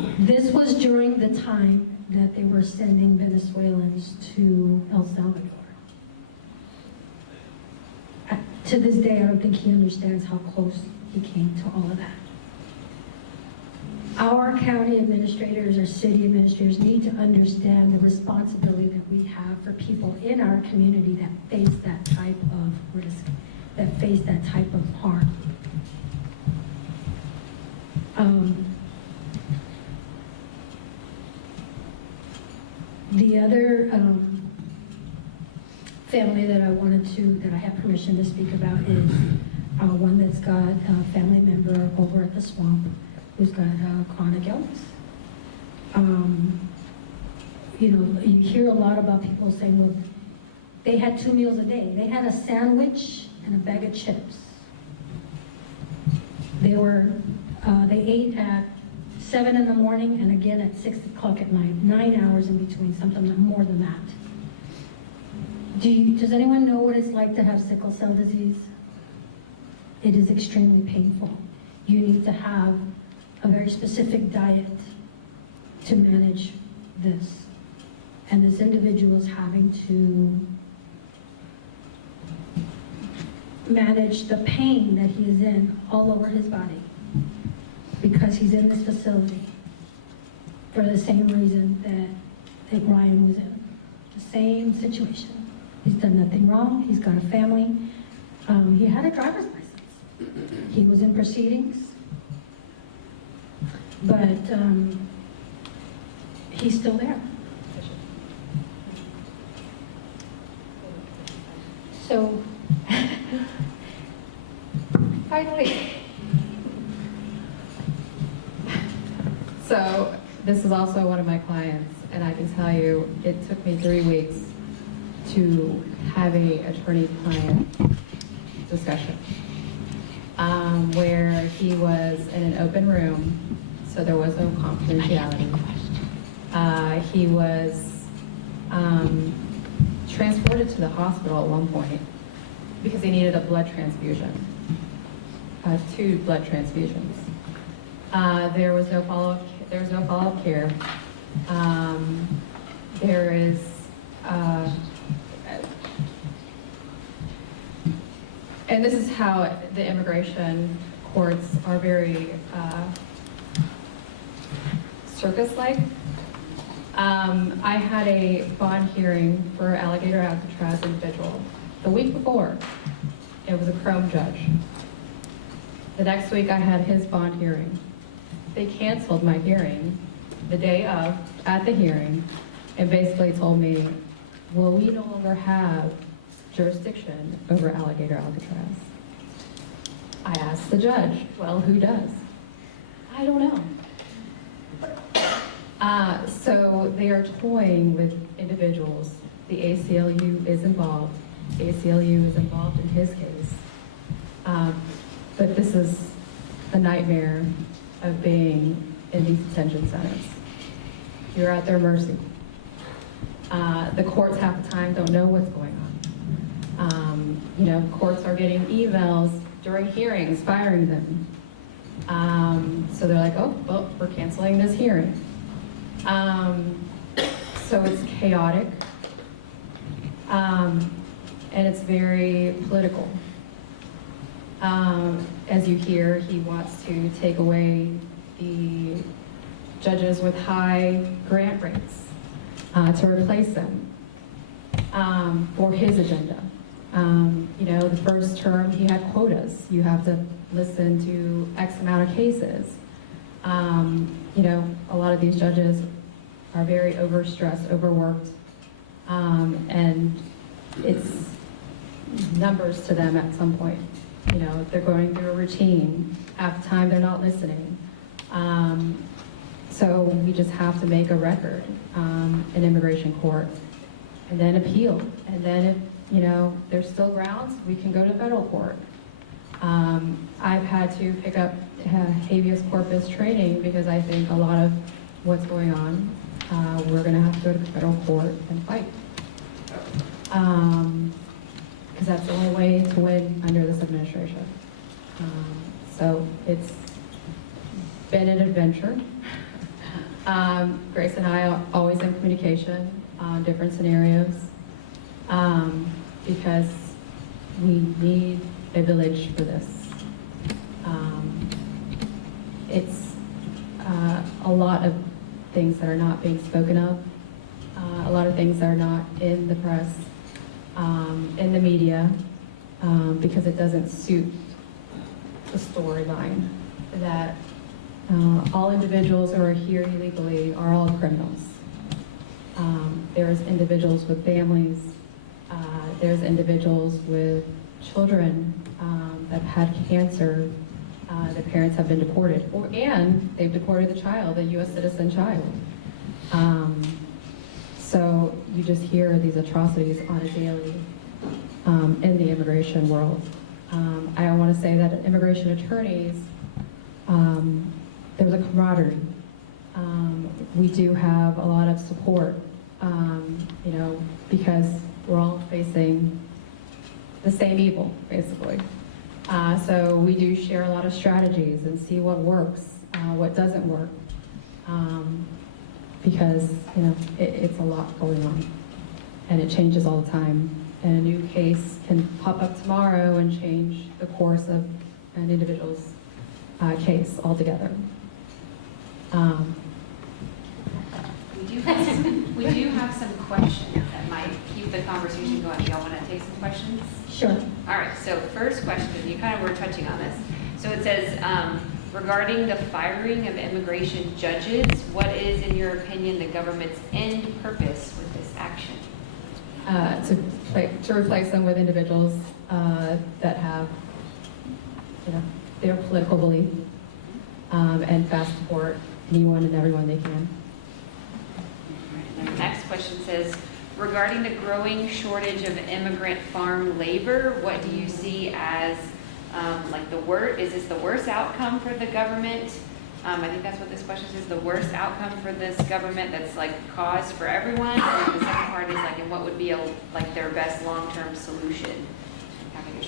there. This was during the time that they were sending Venezuelans to El Salvador. To this day, I don't think he understands how close he came to all of that. Our county administrators, our city administrators need to understand the responsibility that we have for people in our community that face that type of risk, that face that type of harm. The other family that I have permission to speak about is one that's got a family member over at the swamp who's got chronic illness. You hear a lot about people saying, well, they had 2 meals a day. They had a sandwich and a bag of chips. They ate at 7 in the morning and again at 6 o'clock at night. 9 hours in between, something more than that. Does anyone know what it's like to have sickle cell disease? It is extremely painful. You need to have a very specific diet to manage this. And this individual is having to manage the pain that he is in all over his body because he's in this facility for the same reason that Ryan was in. The same situation. He's done nothing wrong. He's got a family. He had a driver's license. He was in proceedings. But he's still there. So, Finally. So this is also one of my clients, and I can tell you, it took me 3 weeks to have a attorney-client discussion, where he was in an open room, so there was no confidentiality. He was transported to the hospital at one point because he needed a blood transfusion, 2 blood transfusions. There was no follow-up. There was no follow-up care. There is and this is how the immigration courts are very circus-like. I had a bond hearing for Alligator Alcatraz individual. The week before, it was a Chrome judge. The next week, I had his bond hearing. They canceled my hearing the day of, at the hearing, and basically told me, well, we no longer have jurisdiction over Alligator Alcatraz. I asked the judge, well, who does? I don't know. So they are toying with individuals. The ACLU is involved. The ACLU is involved in his case. But this is the nightmare of being in these detention centers. You're at their mercy. The courts half the time don't know what's going on. Courts are getting emails during hearings firing them. So they're like, oh, well, we're canceling this hearing. So it's chaotic, and it's very political. As you hear, he wants to take away the judges with high grant rates to replace them for his agenda. The first term he had quotas. You have to listen to X amount of cases. A lot of these judges are very overstressed, overworked, and it's numbers to them at some point. They're going through a routine. Half the time they're not listening. So we just have to make a record in immigration court and then appeal. And then if, there's still grounds, we can go to federal court. I've had to pick up habeas corpus training because I think a lot of what's going on, we're going to have to go to federal court and fight. Because that's the only way to win under this administration. So it's been an adventure. Grace and I are always in communication on different scenarios because we need a village for this. It's a lot of things that are not being spoken of, a lot of things that are not in the press, in the media, because it doesn't suit the storyline that all individuals who are here illegally are all criminals. There's individuals with families, there's individuals with children that have had cancer, their parents have been deported, and they've deported the child, a U.S. citizen child. So you just hear these atrocities on a daily in the immigration world. I want to say that immigration attorneys, there's a camaraderie. We do have a lot of support, you know, because we're all facing the same evil, basically. So we do share a lot of strategies and see what works, what doesn't work, because, you know, it's a lot going on, and it changes all the time. And a new case can pop up tomorrow and change the course of an individual's case altogether. We do have some questions that might keep the conversation going. Y'all want to take some questions? Sure. All right, so first question, you kind of were touching on this. So it says, regarding the firing of immigration judges, what is, in your opinion, the government's end purpose with this action? To replace them with individuals that have, you know, their political belief and fast support anyone and everyone they can. And the next question says, regarding the growing shortage of immigrant farm labor, what do you see as like is this the worst outcome for the government? I think that's what this question says, the worst outcome for this government that's like cause for everyone. And the second part is like, and what would be like their best long-term solution? Having a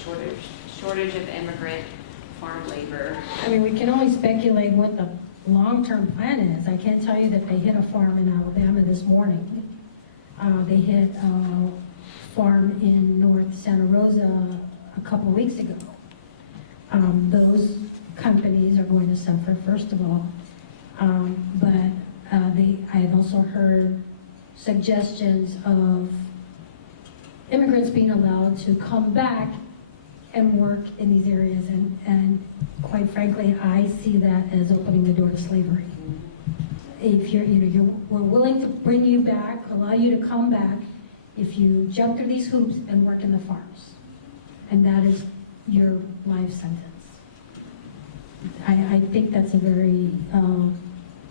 shortage of immigrant farm labor. I mean, we can only speculate what the long-term plan is. I can tell you that they hit a farm in Alabama this morning. They hit a farm in North Santa Rosa a couple weeks ago. Those companies are going to suffer, first of all. But I had also heard suggestions of immigrants being allowed to come back and work in these areas. And quite frankly, I see that as opening the door to slavery. If we're willing to bring you back, allow you to come back, if you jump through these hoops and work in the farms. And that is your life sentence. I think that's a very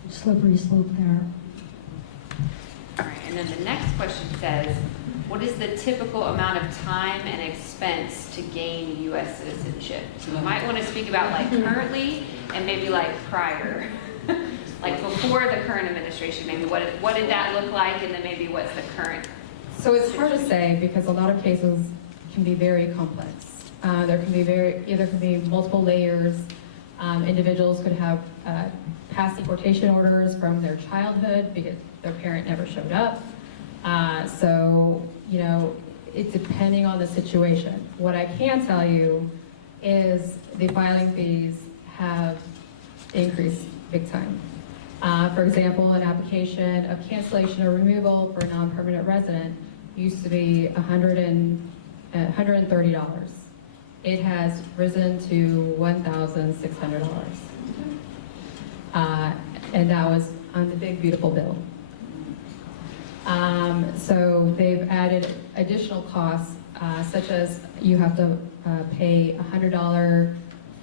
slippery slope there. All right, and then the next question says, what is the typical amount of time and expense to gain U.S. citizenship? So you might want to speak about like currently and maybe like prior. Like before the current administration, maybe what did that look like, and then maybe what's the current? So it's hard to say because a lot of cases can be very complex. There can be multiple layers. Individuals could have past deportation orders from their childhood because their parent never showed up. So, you know, it's depending on the situation. What I can tell you is the filing fees have increased big time. For example, an application of cancellation or removal for a non-permanent resident used to be $130. It has risen to $1,600. And that was on the big, beautiful bill. So they've added additional costs, such as you have to pay a $100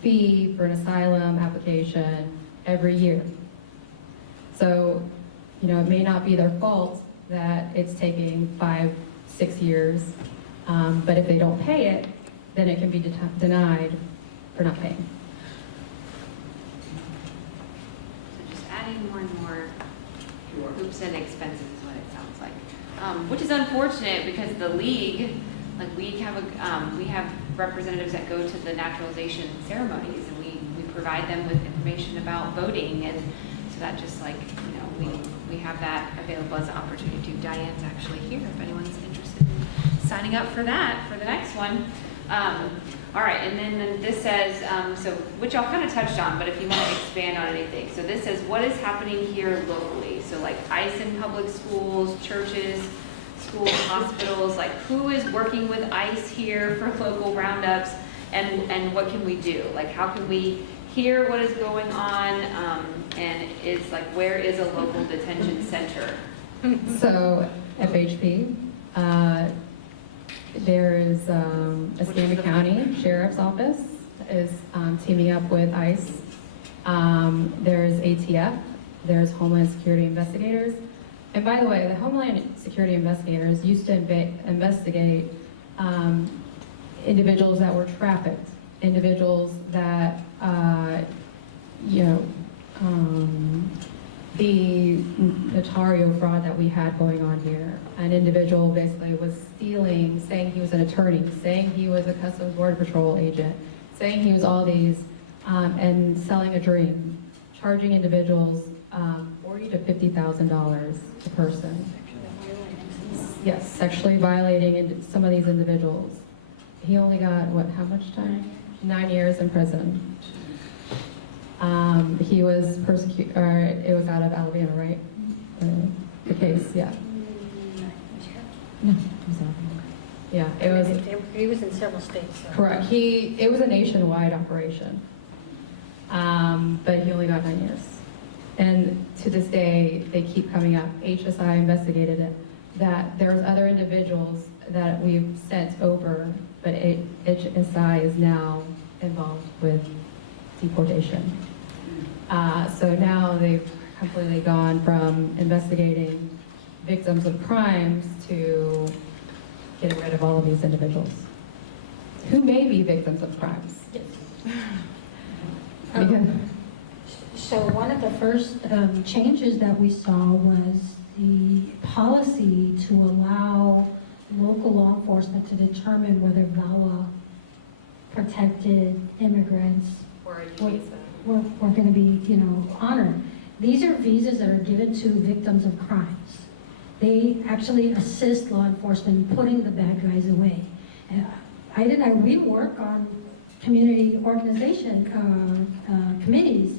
fee for an asylum application every year. So, you know, it may not be their fault that it's taking 5-6 years, but if they don't pay it, then it can be denied for not paying. So just adding more and more hoops and expenses is what it sounds like. Which is unfortunate because the league, like we have representatives that go to the naturalization ceremonies, and we provide them with information about voting, and so that just like, you know, we have that available as an opportunity. Diane's actually here if anyone's interested in signing up for that for the next one. All right, and then this says, so which y'all kind of touched on, but if you want to expand on anything. So this says, what is happening here locally? So like ICE in public schools, churches, schools, hospitals, like who is working with ICE here for local roundups, and what can we do? Like how can we hear what is going on, and is like, where is a local detention center? So FHP, there is Escambia County Sheriff's Office is teaming up with ICE. There's ATF, there's Homeland Security Investigators, And by the way, the Homeland Security investigators used to investigate individuals that were trafficked, individuals that, the notario fraud that we had going on here. An individual basically was stealing, saying he was an attorney, saying he was a Customs Border Patrol agent, saying he was all these, and selling a dream, charging individuals $40,000 to $50,000 a person. Yes, sexually violating some of these individuals. He only got, how much time? 9 years in prison. He was persecuted, or it was out of Alabama, right? The case, yeah. No, it was Alabama. Yeah, it was. He was in several states. So. Correct. It was a nationwide operation, but he only got 9 years. And to this day, they keep coming up. HSI investigated it, that there's other individuals that we've sent over, but HSI is now involved with deportation. So now they've completely gone from investigating victims of crimes to getting rid of all of these individuals who may be victims of crimes. So one of the first changes that we saw was the policy to allow local law enforcement to determine whether VAWA protected immigrants Or a visa. were going to be, honored. These are visas that are given to victims of crimes. They actually assist law enforcement in putting the bad guys away. We work on community organization committees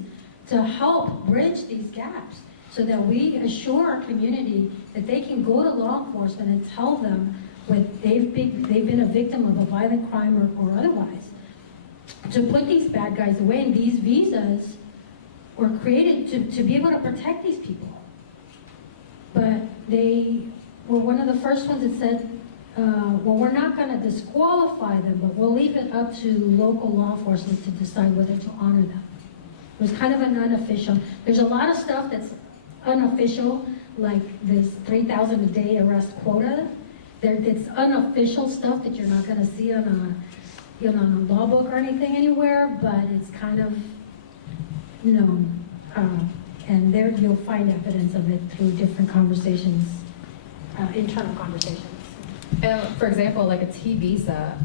to help bridge these gaps so that we assure our community that they can go to law enforcement and tell them when they've been a victim of a violent crime or otherwise, to put these bad guys away. And these visas were created to be able to protect these people. But they were one of the first ones that said, well, we're not going to disqualify them, but we'll leave it up to local law enforcement to decide whether to honor them. It was kind of an unofficial. There's a lot of stuff that's unofficial, like this 3,000 a day arrest quota. It's unofficial stuff that you're not going to see on a law book or anything anywhere, but it's kind of known. And there you'll find evidence of it through different conversations, internal conversations. For example, like a T visa,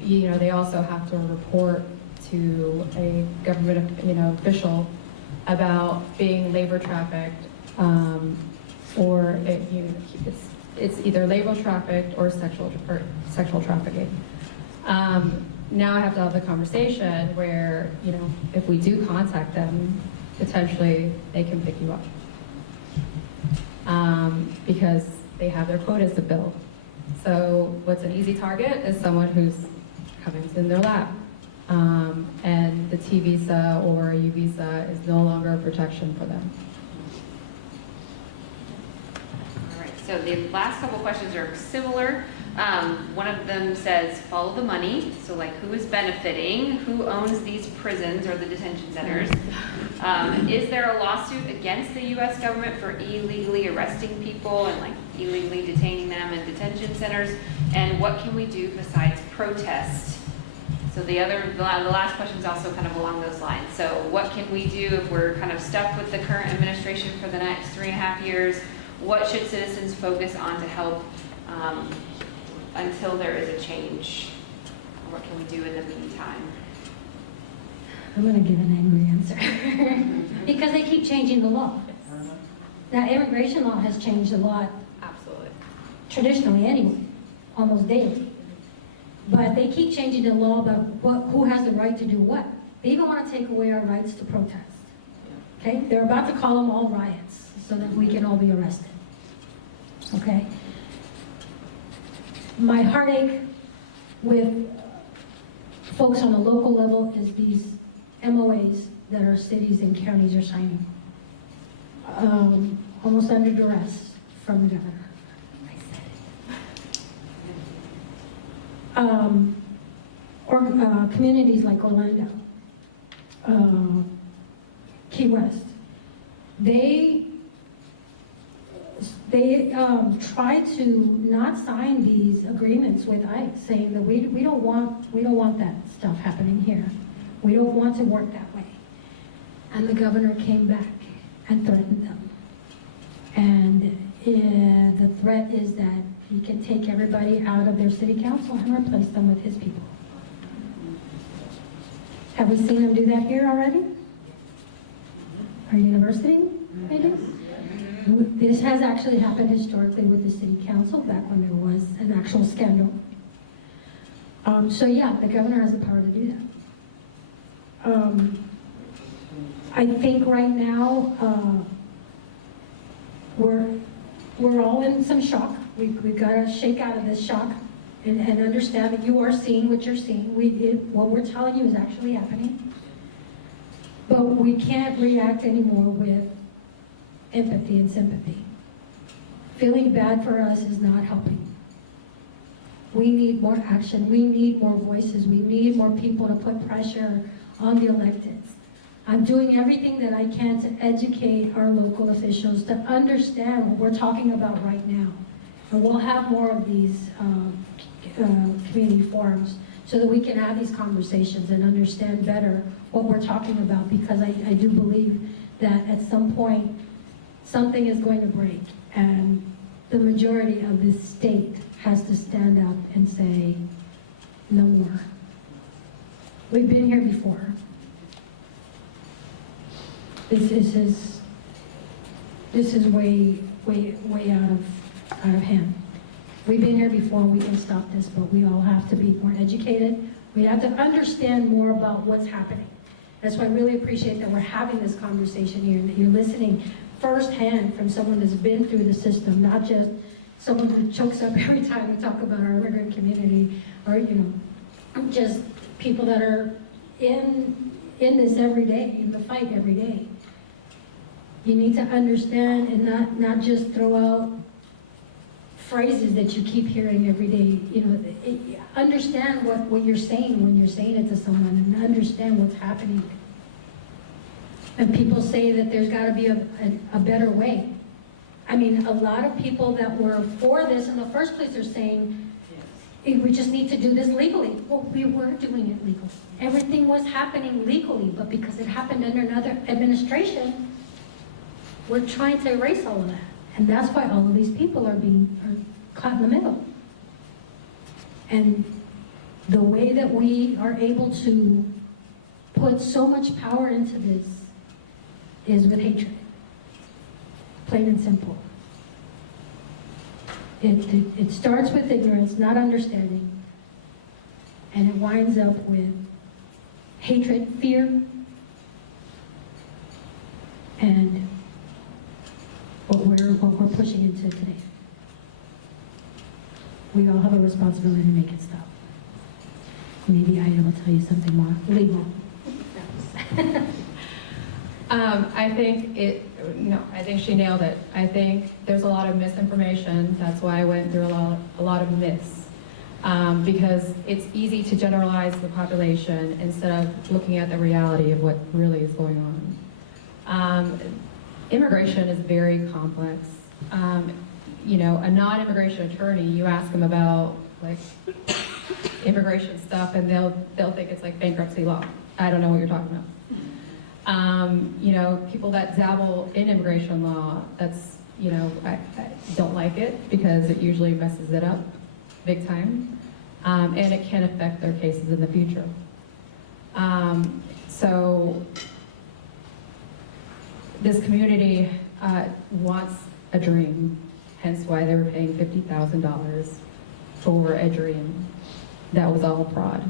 they also have to report to a government, official about being labor trafficked, or it's either labor trafficked or sexual trafficking. Now I have to have the conversation where, if we do contact them, potentially they can pick you up because they have their quotas to bill. So what's an easy target is someone who's coming in their lap. And the T visa or U visa is no longer a protection for them. All right, so the last couple questions are similar. One of them says, follow the money. So like, who is benefiting? Who owns these prisons or the detention centers? Is there a lawsuit against the U.S. government for illegally arresting people and like illegally detaining them in detention centers? And what can we do besides protest? So the last question is also kind of along those lines. So what can we do if we're kind of stuck with the current administration for the next 3.5 years? What should citizens focus on to help until there is a change? What can we do in the meantime? I'm going to give an angry answer. Because they keep changing the law. Now, immigration law has changed a lot. Absolutely. Traditionally anyway, almost daily. But they keep changing the law about who has the right to do what. They even want to take away our rights to protest. Okay? They're about to call them all riots so that we can all be arrested. Okay? My heartache with folks on a local level is these MOAs that our cities and counties are signing. Almost under duress from the governor. Or communities like Orlando, Key West, they they try to not sign these agreements with ICE, saying that we don't want that stuff happening here. We don't want to work that way. And the governor came back and threatened them. And the threat is that he can take everybody out of their city council and replace them with his people. Have we seen him do that here already? Our university, maybe? This has actually happened historically with the city council back when there was an actual scandal. So yeah, the governor has the power to do that. I think right now we're all in some shock. We've got to shake out of this shock and understand that you are seeing what you're seeing. What we're telling you is actually happening. But we can't react anymore with empathy and sympathy. Feeling bad for us is not helping. We need more action. We need more voices. We need more people to put pressure on the electeds. I'm doing everything that I can to educate our local officials to understand what we're talking about right now. And we'll have more of these community forums so that we can have these conversations and understand better what we're talking about, because I do believe that at some point something is going to break, and the majority of this state has to stand up and say, no more. We've been here before. This is way out of hand. We've been here before, we can stop this, but we all have to be more educated. We have to understand more about what's happening. That's why I really appreciate that we're having this conversation here, and that you're listening firsthand from someone that's been through the system, not just someone who chokes up every time we talk about our immigrant community, or just people that are in this every day, in the fight every day. You need to understand and not just throw out phrases that you keep hearing every day. Understand what you're saying when you're saying it to someone, and understand what's happening. And people say that there's got to be a better way. I mean, a lot of people that were for this in the first place are saying, hey, we just need to do this legally. Well, we were doing it legally. Everything was happening legally, but because it happened under another administration, we're trying to erase all of that. And that's why all of these people are caught in the middle. And the way that we are able to put so much power into this is with hatred. Plain and simple. It starts with ignorance, not understanding, and it winds up with hatred, fear, and what we're pushing into today. We all have a responsibility to make it stop. Maybe Ida will tell you something more legal. I think she nailed it. I think there's a lot of misinformation. That's why I went through a lot of myths. Because it's easy to generalize the population instead of looking at the reality of what really is going on. Immigration is very complex. A non-immigration attorney, you ask them about like immigration stuff, and they'll think it's like bankruptcy law. I don't know what you're talking about. People that dabble in immigration law, that's, I don't like it because it usually messes it up big time, and it can affect their cases in the future. So this community wants a dream, hence why they were paying $50,000 for a dream. That was all fraud.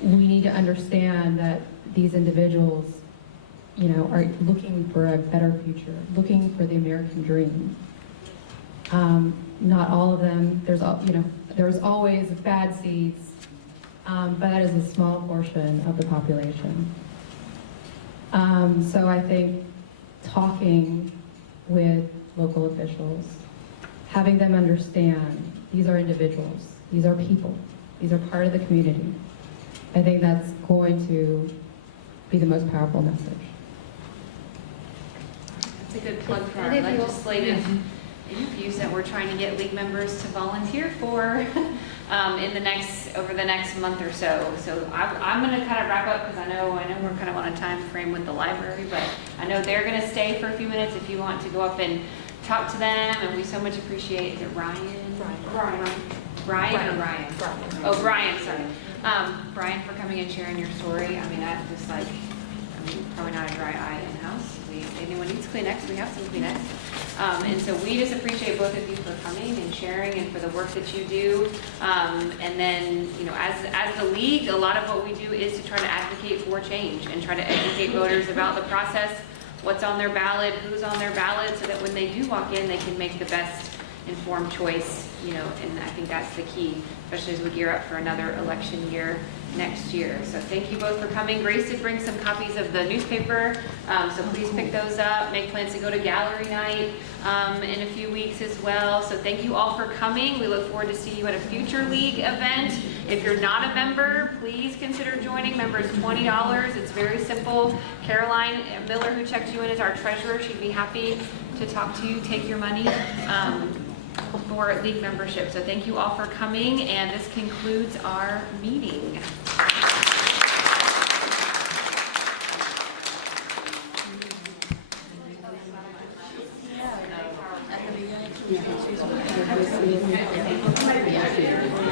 We need to understand that these individuals, are looking for a better future, looking for the American dream. Not all of them. There's always bad seeds, but that is a small portion of the population. So I think talking with local officials, having them understand these are individuals, these are people, these are part of the community. I think that's going to be the most powerful message. It's a good plug for our legislative interviews that we're trying to get league members to volunteer for over the next month or so. So I'm going to kind of wrap up because I know we're kind of on a time frame with the library, but I know they're going to stay for a few minutes if you want to go up and talk to them. And we so much appreciate, is it Ryan? Brian or Ryan? Oh, Brian, sorry. Brian, for coming and sharing your story. I mean, I'm just like, probably not a dry eye in the house. If anyone needs Kleenex, we have some Kleenex. And so we just appreciate both of you for coming and sharing and for the work that you do. And then, you know, as the league, a lot of what we do is to try to advocate for change and try to educate voters about the process, what's on their ballot, who's on their ballot, so that when they do walk in, they can make the best informed choice, you know, and I think that's the key, especially as we gear up for another election year next year. So thank you both for coming. Grace did bring some copies of the newspaper, so please pick those up. Make plans to go to gallery night in a few weeks as well. So thank you all for coming. We look forward to seeing you at a future league event. If you're not a member, please consider joining. Member is $20. It's very simple. Caroline Miller, who checked you in, is our treasurer. She'd be happy to talk to you, take your money for league membership. So thank you all for coming, and this concludes our meeting. Yeah.